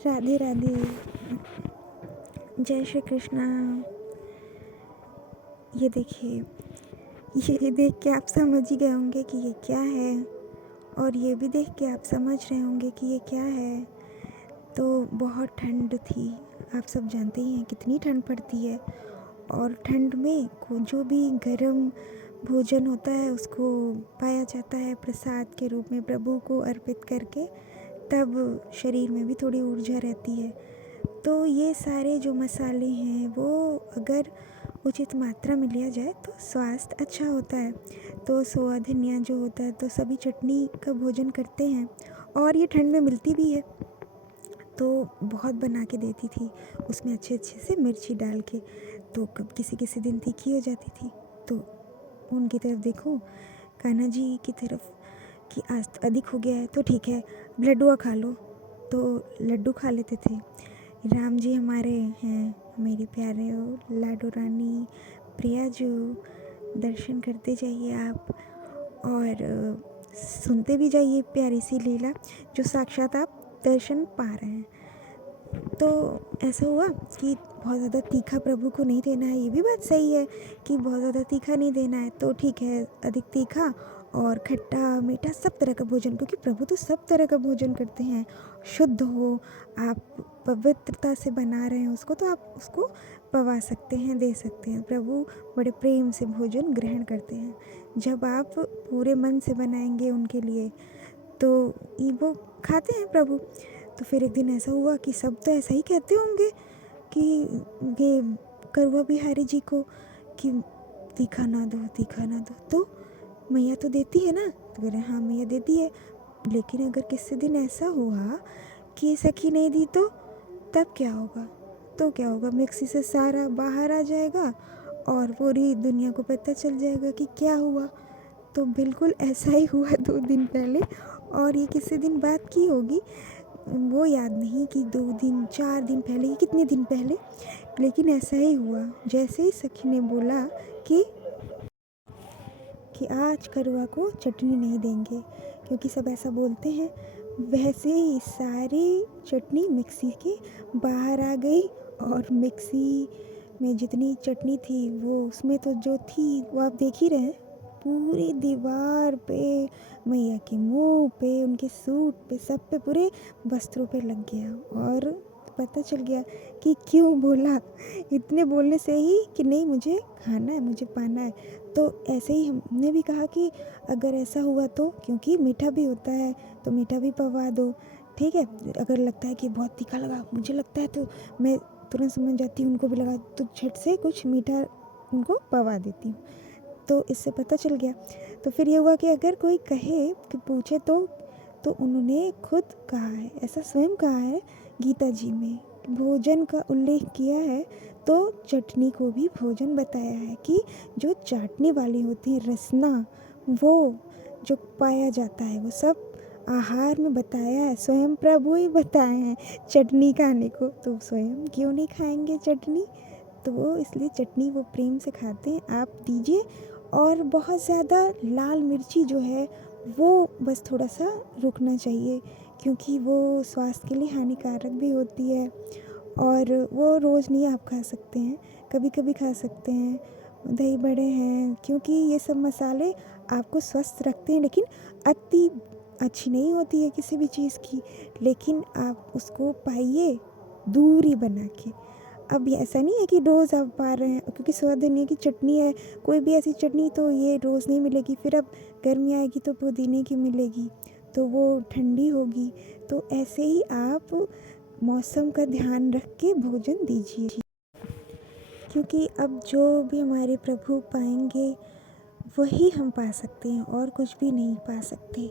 राधे राधे। जय श्री कृष्णा। ये देखिए, ये देख के आप समझ ही गए होंगे कि ये क्या है, और ये भी देख के आप समझ रहे होंगे कि ये क्या है। तो बहुत ठंड थी, आप सब जानते ही हैं कितनी ठंड पड़ती है, और ठंड में जो भी गर्म भोजन होता है उसको पाया जाता है प्रसाद के रूप में प्रभु को अर्पित करके, तब शरीर में भी थोड़ी ऊर्जा रहती है। तो ये सारे जो मसाले हैं वो अगर उचित मात्रा में लिया जाए तो स्वास्थ्य अच्छा होता है। तो सोया धनिया जो होता है, तो सभी चटनी का भोजन करते हैं, और ये ठंड में मिलती भी है, तो बहुत बना के देती थी उसमें अच्छे अच्छे से मिर्ची डाल के। तो कब किसी किसी दिन तीखी हो जाती थी, तो उनकी तरफ देखो, कान्हा जी की तरफ, कि आज अधिक हो गया है तो ठीक है लड्डुआ खा लो, तो लड्डू खा लेते थे। राम जी हमारे हैं, मेरे प्यारे हो लाडो रानी प्रिया जो, दर्शन करते जाइए आप, और सुनते भी जाइए प्यारी सी लीला जो साक्षात आप दर्शन पा रहे हैं। तो ऐसा हुआ कि बहुत ज़्यादा तीखा प्रभु को नहीं देना है, ये भी बात सही है कि बहुत ज़्यादा तीखा नहीं देना है, तो ठीक है अधिक तीखा और खट्टा मीठा सब तरह का भोजन, क्योंकि प्रभु तो सब तरह का भोजन करते हैं। शुद्ध हो, आप पवित्रता से बना रहे हैं उसको, तो आप उसको पवा सकते हैं, दे सकते हैं। प्रभु बड़े प्रेम से भोजन ग्रहण करते हैं। जब आप पूरे मन से बनाएंगे उनके लिए, तो वो खाते हैं प्रभु। तो फिर एक दिन ऐसा हुआ कि सब तो ऐसा ही कहते होंगे कि ये करुआ बिहारी जी को कि तीखा ना दो, तीखा ना दो, तो मैया तो देती है ना, तो कह रहे हाँ मैया देती है, लेकिन अगर किसी दिन ऐसा हुआ कि सखी नहीं दी तो तब क्या होगा? तो क्या होगा, मिक्सी से सारा बाहर आ जाएगा और पूरी दुनिया को पता चल जाएगा कि क्या हुआ। तो बिल्कुल ऐसा ही हुआ 2 दिन पहले, और ये किसी दिन बात की होगी, वो याद नहीं कि 2 दिन 4 दिन पहले कि कितने दिन पहले, लेकिन ऐसा ही हुआ। जैसे ही सखी ने बोला कि आज करुआ को चटनी नहीं देंगे, क्योंकि सब ऐसा बोलते हैं, वैसे ही सारी चटनी मिक्सी के बाहर आ गई, और मिक्सी में जितनी चटनी थी वो उसमें तो जो थी वो आप देख ही रहे हैं, पूरी दीवार पे, मैया के मुंह पे, उनके सूट पे, सब पे, पूरे वस्त्रों पे लग गया। और पता चल गया कि क्यों बोला, इतने बोलने से ही कि नहीं मुझे खाना है, मुझे पाना है। तो ऐसे ही हमने भी कहा कि अगर ऐसा हुआ तो, क्योंकि मीठा भी होता है तो मीठा भी पवा दो, ठीक है। अगर लगता है कि बहुत तीखा लगा, मुझे लगता है, तो मैं तुरंत समझ जाती हूँ, उनको भी लगा तो झट से कुछ मीठा उनको पवा देती हूँ। तो इससे पता चल गया। तो फिर ये हुआ कि अगर कोई कहे कि पूछे तो उन्होंने खुद कहा है, ऐसा स्वयं कहा है गीता जी में, भोजन का उल्लेख किया है तो चटनी को भी भोजन बताया है, कि जो चाटने वाली होती है रसना, वो जो पाया जाता है वो सब आहार में बताया है, स्वयं प्रभु ही बताए हैं चटनी खाने को, तो स्वयं क्यों नहीं खाएंगे चटनी। तो वो इसलिए चटनी वो प्रेम से खाते हैं, आप दीजिए। और बहुत ज़्यादा लाल मिर्ची जो है वो बस थोड़ा सा रुकना चाहिए, क्योंकि वो स्वास्थ्य के लिए हानिकारक भी होती है, और वो रोज़ नहीं आप खा सकते हैं, कभी कभी खा सकते हैं, दही बड़े हैं, क्योंकि ये सब मसाले आपको स्वस्थ रखते हैं, लेकिन अति अच्छी नहीं होती है किसी भी चीज़ की, लेकिन आप उसको पाइए दूरी बना के। अब ये ऐसा नहीं है कि रोज़ आप पा रहे हैं, क्योंकि स्वाद धनिया की चटनी है, कोई भी ऐसी चटनी तो ये रोज़ नहीं मिलेगी, फिर अब गर्मी आएगी तो पुदीने की मिलेगी, तो वो ठंडी होगी। तो ऐसे ही आप मौसम का ध्यान रख के भोजन दीजिए, क्योंकि अब जो भी हमारे प्रभु पाएंगे वही हम पा सकते हैं, और कुछ भी नहीं पा सकते,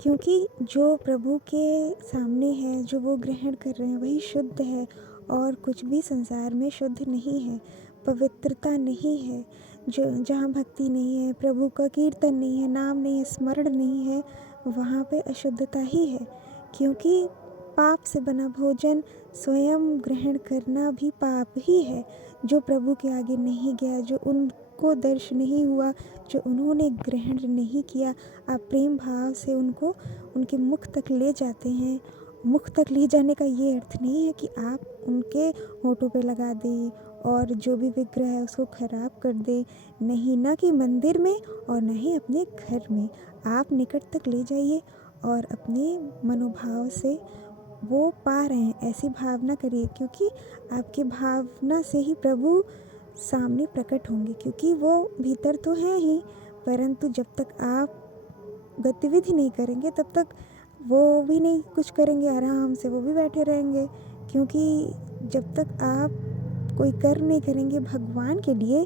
क्योंकि जो प्रभु के सामने है, जो वो ग्रहण कर रहे हैं वही शुद्ध है, और कुछ भी संसार में शुद्ध नहीं है, पवित्रता नहीं है। जो जहाँ भक्ति नहीं है, प्रभु का कीर्तन नहीं है, नाम नहीं है, स्मरण नहीं है, वहाँ पे अशुद्धता ही है, क्योंकि पाप से बना भोजन स्वयं ग्रहण करना भी पाप ही है। जो प्रभु के आगे नहीं गया, जो उनको दर्श नहीं हुआ, जो उन्होंने ग्रहण नहीं किया, आप प्रेम भाव से उनको उनके मुख तक ले जाते हैं मुख तक ले जाने का ये अर्थ नहीं है कि आप उनके होठों पे लगा दें और जो भी विग्रह है उसको खराब कर दें। नहीं, ना कि मंदिर में और ना ही अपने घर में। आप निकट तक ले जाइए और अपने मनोभाव से वो पा रहे हैं ऐसी भावना करिए, क्योंकि आपकी भावना से ही प्रभु सामने प्रकट होंगे, क्योंकि वो भीतर तो हैं ही, परंतु जब तक आप गतिविधि नहीं करेंगे तब तक वो भी नहीं कुछ करेंगे, आराम से वो भी बैठे रहेंगे। क्योंकि जब तक आप कोई कर्म नहीं करेंगे भगवान के लिए,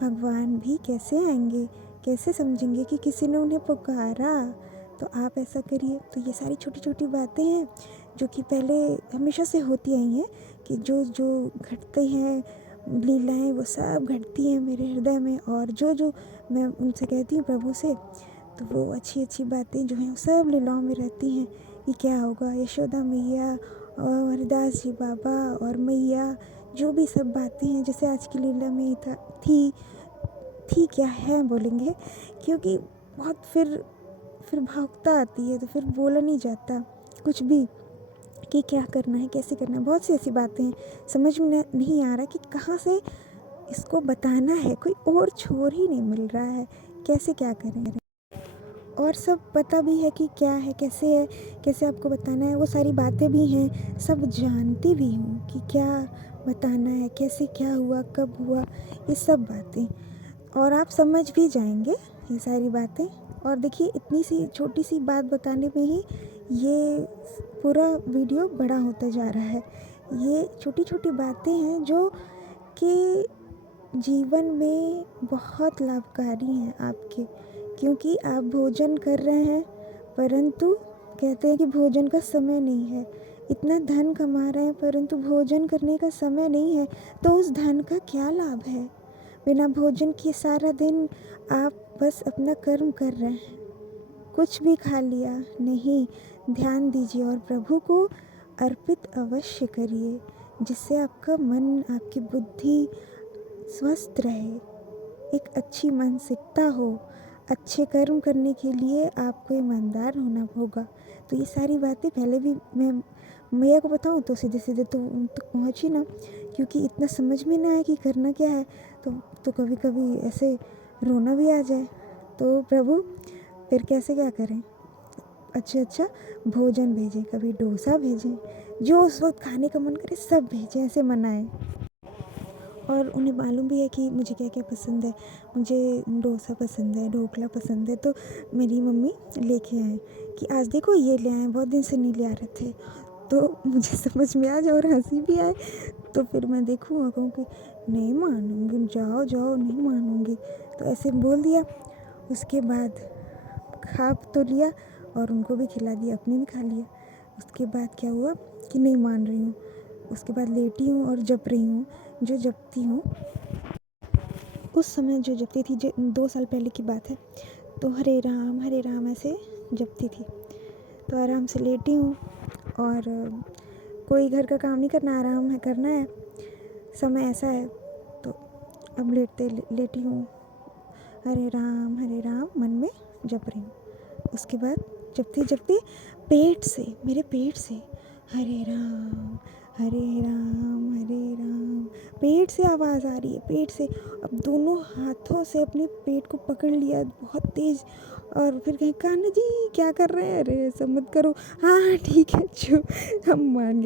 भगवान भी कैसे आएंगे, कैसे समझेंगे कि किसी ने उन्हें पुकारा। तो आप ऐसा करिए। तो ये सारी छोटी छोटी बातें हैं जो कि पहले हमेशा से होती आई हैं, कि जो जो घटते हैं लीलाएं वो सब घटती हैं मेरे हृदय में, और जो जो मैं उनसे कहती हूँ प्रभु से, तो वो अच्छी अच्छी बातें जो हैं सब लीलाओं में रहती हैं। कि क्या होगा, यशोदा मैया और हरिदास जी बाबा और मैया, जो भी सब बातें हैं जैसे आज की लीला में थी क्या है बोलेंगे, क्योंकि बहुत फिर भावुकता आती है, तो फिर बोला नहीं जाता कुछ भी कि क्या करना है, कैसे करना है। बहुत सी ऐसी बातें हैं, समझ में नहीं आ रहा कि कहाँ से इसको बताना है, कोई और छोर ही नहीं मिल रहा है, कैसे क्या करें। और सब पता भी है कि क्या है, कैसे आपको बताना है, वो सारी बातें भी हैं, सब जानती भी हूँ कि क्या बताना है, कैसे क्या हुआ, कब हुआ, ये सब बातें। और आप समझ भी जाएंगे ये सारी बातें। और देखिए, इतनी सी छोटी सी बात बताने में ही ये पूरा वीडियो बड़ा होता जा रहा है। ये छोटी छोटी बातें हैं जो कि जीवन में बहुत लाभकारी हैं आपके, क्योंकि आप भोजन कर रहे हैं, परंतु कहते हैं कि भोजन का समय नहीं है। इतना धन कमा रहे हैं परंतु भोजन करने का समय नहीं है, तो उस धन का क्या लाभ है। बिना भोजन किए सारा दिन आप बस अपना कर्म कर रहे हैं, कुछ भी खा लिया नहीं। ध्यान दीजिए और प्रभु को अर्पित अवश्य करिए, जिससे आपका मन, आपकी बुद्धि स्वस्थ रहे, एक अच्छी मानसिकता हो। अच्छे कर्म करने के लिए आपको ईमानदार होना होगा। तो ये सारी बातें पहले भी मैं मैया को बताऊँ तो सीधे सीधे तो उन तक पहुँची ना, क्योंकि इतना समझ में ना आए कि करना क्या है। तो कभी कभी ऐसे रोना भी आ जाए। तो प्रभु फिर कैसे क्या करें, अच्छा भोजन भेजें, कभी डोसा भेजें, जो उस वक्त खाने का मन करे सब भेजें, ऐसे मनाएं। और उन्हें मालूम भी है कि मुझे क्या क्या पसंद है। मुझे डोसा पसंद है, ढोकला पसंद है, तो मेरी मम्मी लेके आए कि आज देखो ये ले आए, बहुत दिन से नहीं ले आ रहे थे। तो मुझे समझ में आ जाए और हंसी भी आए, तो फिर मैं देखूँ और कहूँ कि नहीं मानूंगी, जाओ जाओ, नहीं मानूंगी। तो ऐसे बोल दिया। उसके बाद खा तो लिया और उनको भी खिला दिया, अपने भी खा लिया। उसके बाद क्या हुआ कि नहीं मान रही हूँ। उसके बाद लेटी हूँ और जप रही हूँ। जो जपती हूँ उस समय जो जपती थी, जो 2 साल पहले की बात है, तो हरे राम ऐसे जपती थी। तो आराम से लेटी हूँ और कोई घर का काम नहीं करना, आराम है करना है, समय ऐसा है। तो अब लेटी हूँ, हरे राम मन में जप रही हूँ। उसके बाद जपते मेरे पेट से हरे राम पेट से आवाज़ आ रही है, पेट से। अब दोनों हाथों से अपने पेट को पकड़ लिया बहुत तेज़, और फिर कहीं कान्हा जी क्या कर रहे हैं, अरे ऐसा मत करो, हाँ ठीक है, जो हम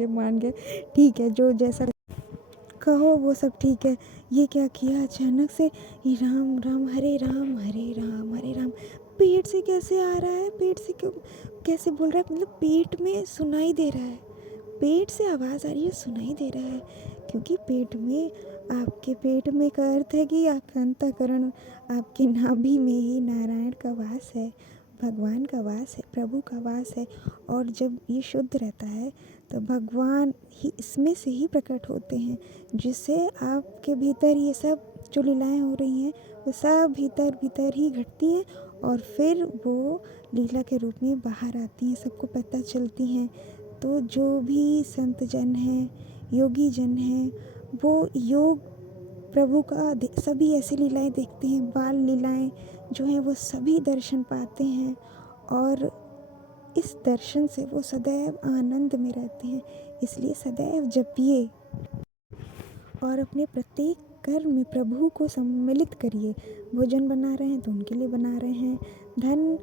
मान गए, ठीक है, जो जैसा कहो वो सब ठीक है। ये क्या किया अचानक से, ये राम हरे राम पेट से कैसे आ रहा है, पेट से क्यों, कैसे बोल रहा है, मतलब पेट में सुनाई दे रहा है, पेट से आवाज़ आ रही है, सुनाई दे रहा है। क्योंकि पेट में, आपके पेट में का अर्थ है कि आपका अंतःकरण, आपके नाभि में ही नारायण का वास है, भगवान का वास है, प्रभु का वास है। और जब ये शुद्ध रहता है तो भगवान ही इसमें से ही प्रकट होते हैं, जिससे आपके भीतर ये सब जो लीलाएं हो रही हैं वो सब भीतर ही घटती हैं, और फिर वो लीला के रूप में बाहर आती हैं, सबको पता चलती हैं। तो जो भी संत जन हैं, योगी जन हैं, वो योग प्रभु का सभी ऐसी लीलाएं देखते हैं, बाल लीलाएं जो हैं वो सभी दर्शन पाते हैं, और इस दर्शन से वो सदैव आनंद में रहते हैं। इसलिए सदैव जपिए और अपने प्रत्येक कर्म में प्रभु को सम्मिलित करिए। भोजन बना रहे हैं तो उनके लिए बना रहे हैं, धन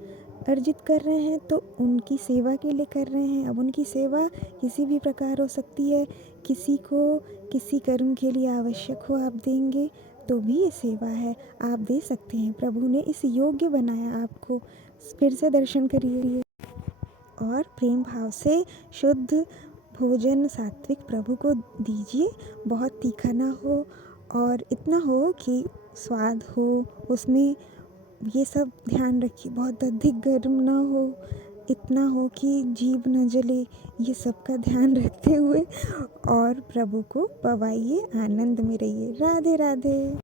अर्जित कर रहे हैं तो उनकी सेवा के लिए कर रहे हैं। अब उनकी सेवा किसी भी प्रकार हो सकती है, किसी को किसी कर्म के लिए आवश्यक हो आप देंगे तो भी ये सेवा है, आप दे सकते हैं। प्रभु ने इस योग्य बनाया आपको। फिर से दर्शन करिए और प्रेम भाव से शुद्ध भोजन सात्विक प्रभु को दीजिए। बहुत तीखा ना हो और इतना हो कि स्वाद हो उसमें, ये सब ध्यान रखिए। बहुत अधिक गर्म ना हो, इतना हो कि जीभ न जले, ये सब का ध्यान रखते हुए और प्रभु को पवाइए, आनंद में रहिए। राधे राधे।